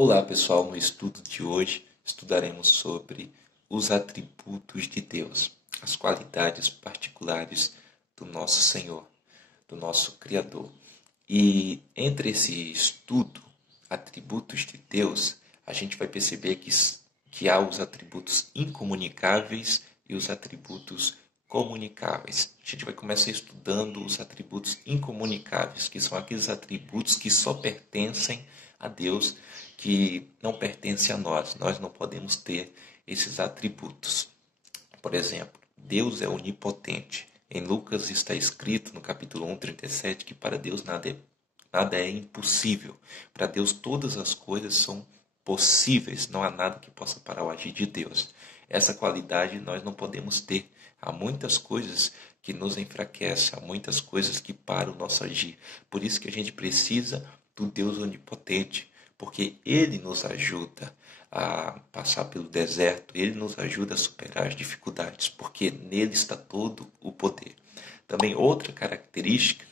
Olá pessoal, no estudo de hoje estudaremos sobre os atributos de Deus, as qualidades particulares do nosso Senhor, do nosso Criador. E entre esse estudo, atributos de Deus, a gente vai perceber que há os atributos incomunicáveis e os atributos comunicáveis. A gente vai começar estudando os atributos incomunicáveis, que são aqueles atributos que só pertencem a Deus, que não pertencem a nós. Nós não podemos ter esses atributos. Por exemplo, Deus é onipotente. Em Lucas está escrito no capítulo 1:37 que para Deus nada é impossível. Para Deus todas as coisas são possíveis. Não há nada que possa parar o agir de Deus. Essa qualidade nós não podemos ter. Há muitas coisas que nos enfraquecem, há muitas coisas que param o nosso agir. Por isso que a gente precisa do Deus onipotente, porque Ele nos ajuda a passar pelo deserto, Ele nos ajuda a superar as dificuldades, porque nele está todo o poder. Também outra característica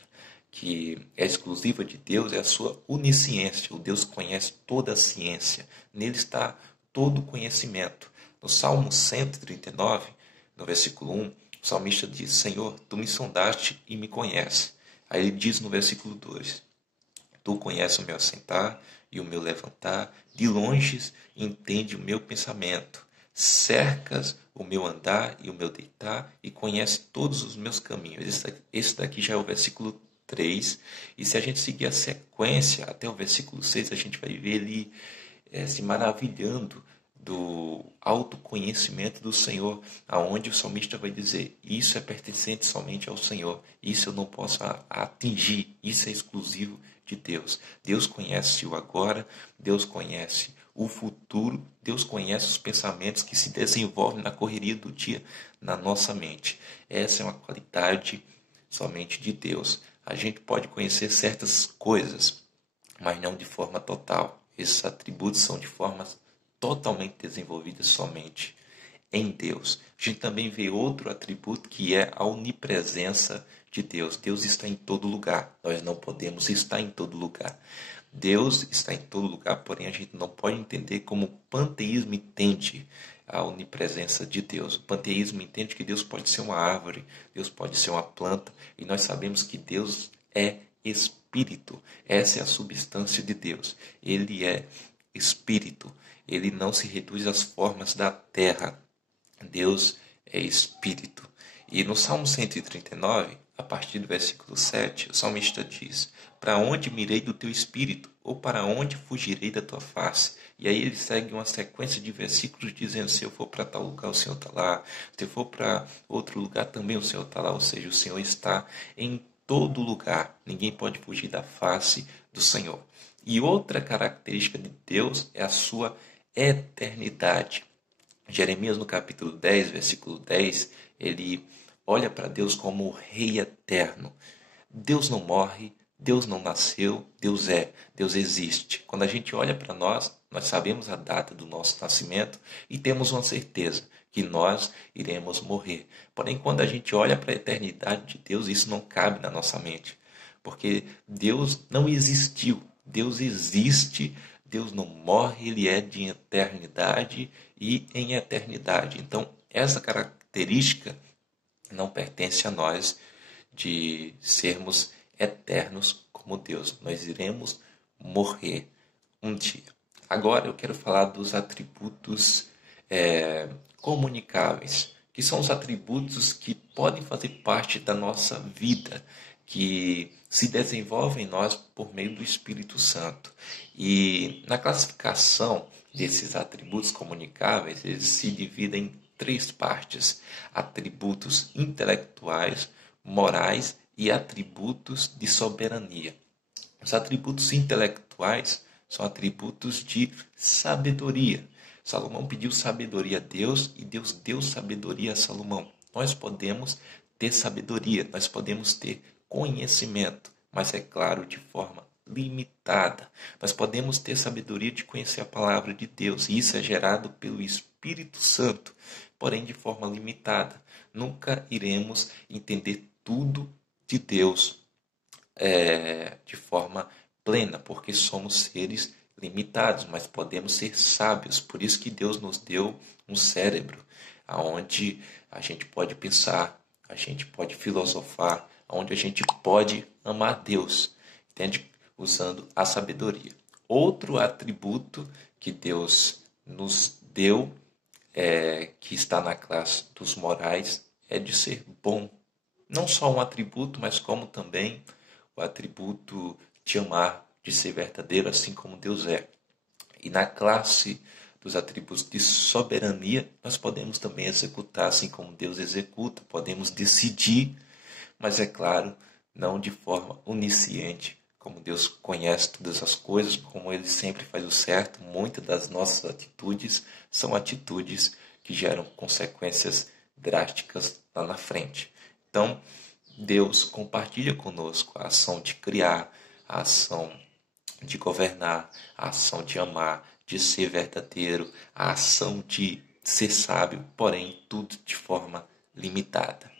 que é exclusiva de Deus é a sua onisciência. O Deus conhece toda a ciência, nele está todo o conhecimento. No Salmo 139, no versículo 1, o salmista diz: Senhor, tu me sondaste e me conheces. Aí ele diz no versículo 2: Tu conheces o meu assentar e o meu levantar, de longe entende o meu pensamento. Cercas o meu andar e o meu deitar e conhece todos os meus caminhos. Esse daqui já é o versículo 3. E se a gente seguir a sequência até o versículo 6, a gente vai ver ele se maravilhando do autoconhecimento do Senhor, aonde o salmista vai dizer: isso é pertencente somente ao Senhor, isso eu não posso atingir, isso é exclusivo de Deus. Deus conhece o agora, Deus conhece o futuro, Deus conhece os pensamentos que se desenvolvem na correria do dia na nossa mente. Essa é uma qualidade somente de Deus. A gente pode conhecer certas coisas, mas não de forma total. Esses atributos são de formas totalmente desenvolvidas somente em Deus. A gente também vê outro atributo que é a onipresença de Deus. Deus está em todo lugar. Nós não podemos estar em todo lugar. Deus está em todo lugar, porém a gente não pode entender como o panteísmo entende a onipresença de Deus. O panteísmo entende que Deus pode ser uma árvore, Deus pode ser uma planta, e nós sabemos que Deus é Espírito. Essa é a substância de Deus. Ele é Espírito. Ele não se reduz às formas da terra. Deus é Espírito. E no Salmo 139, a partir do versículo 7, o salmista diz: Para onde mirei do teu Espírito? Ou para onde fugirei da tua face? E aí ele segue uma sequência de versículos dizendo: se eu for para tal lugar, o Senhor está lá. Se eu for para outro lugar, também o Senhor está lá. Ou seja, o Senhor está em todo lugar. Ninguém pode fugir da face do Senhor. E outra característica de Deus é a sua eternidade. Jeremias, no capítulo 10, versículo 10, ele olha para Deus como o Rei eterno. Deus não morre, Deus não nasceu, Deus é, Deus existe. Quando a gente olha para nós sabemos a data do nosso nascimento e temos uma certeza que nós iremos morrer. Porém, quando a gente olha para a eternidade de Deus, isso não cabe na nossa mente, porque Deus não existiu, Deus existe. Deus não morre, Ele é de eternidade e em eternidade. Então, essa característica não pertence a nós de sermos eternos como Deus. Nós iremos morrer um dia. Agora eu quero falar dos atributos comunicáveis, que são os atributos que podem fazer parte da nossa vida, que se desenvolvem em nós por meio do Espírito Santo. E na classificação desses atributos comunicáveis, eles se dividem em 3 partes: atributos intelectuais, morais e atributos de soberania. Os atributos intelectuais são atributos de sabedoria. Salomão pediu sabedoria a Deus e Deus deu sabedoria a Salomão. Nós podemos ter sabedoria, nós podemos ter conhecimento, mas é claro, de forma limitada. Nós podemos ter sabedoria de conhecer a palavra de Deus, e isso é gerado pelo Espírito Santo, porém de forma limitada. Nunca iremos entender tudo de Deus de forma plena, porque somos seres limitados, mas podemos ser sábios. Por isso que Deus nos deu um cérebro, onde a gente pode pensar, a gente pode filosofar, onde a gente pode amar Deus, entende? Usando a sabedoria. Outro atributo que Deus nos deu, que está na classe dos morais, é de ser bom. Não só um atributo, mas como também o atributo de amar, de ser verdadeiro, assim como Deus é. E na classe dos atributos de soberania, nós podemos também executar assim como Deus executa, podemos decidir, mas é claro, não de forma onisciente, como Deus conhece todas as coisas, como Ele sempre faz o certo. Muitas das nossas atitudes são atitudes que geram consequências drásticas lá na frente. Então, Deus compartilha conosco a ação de criar, a ação de governar, a ação de amar, de ser verdadeiro, a ação de ser sábio, porém tudo de forma limitada.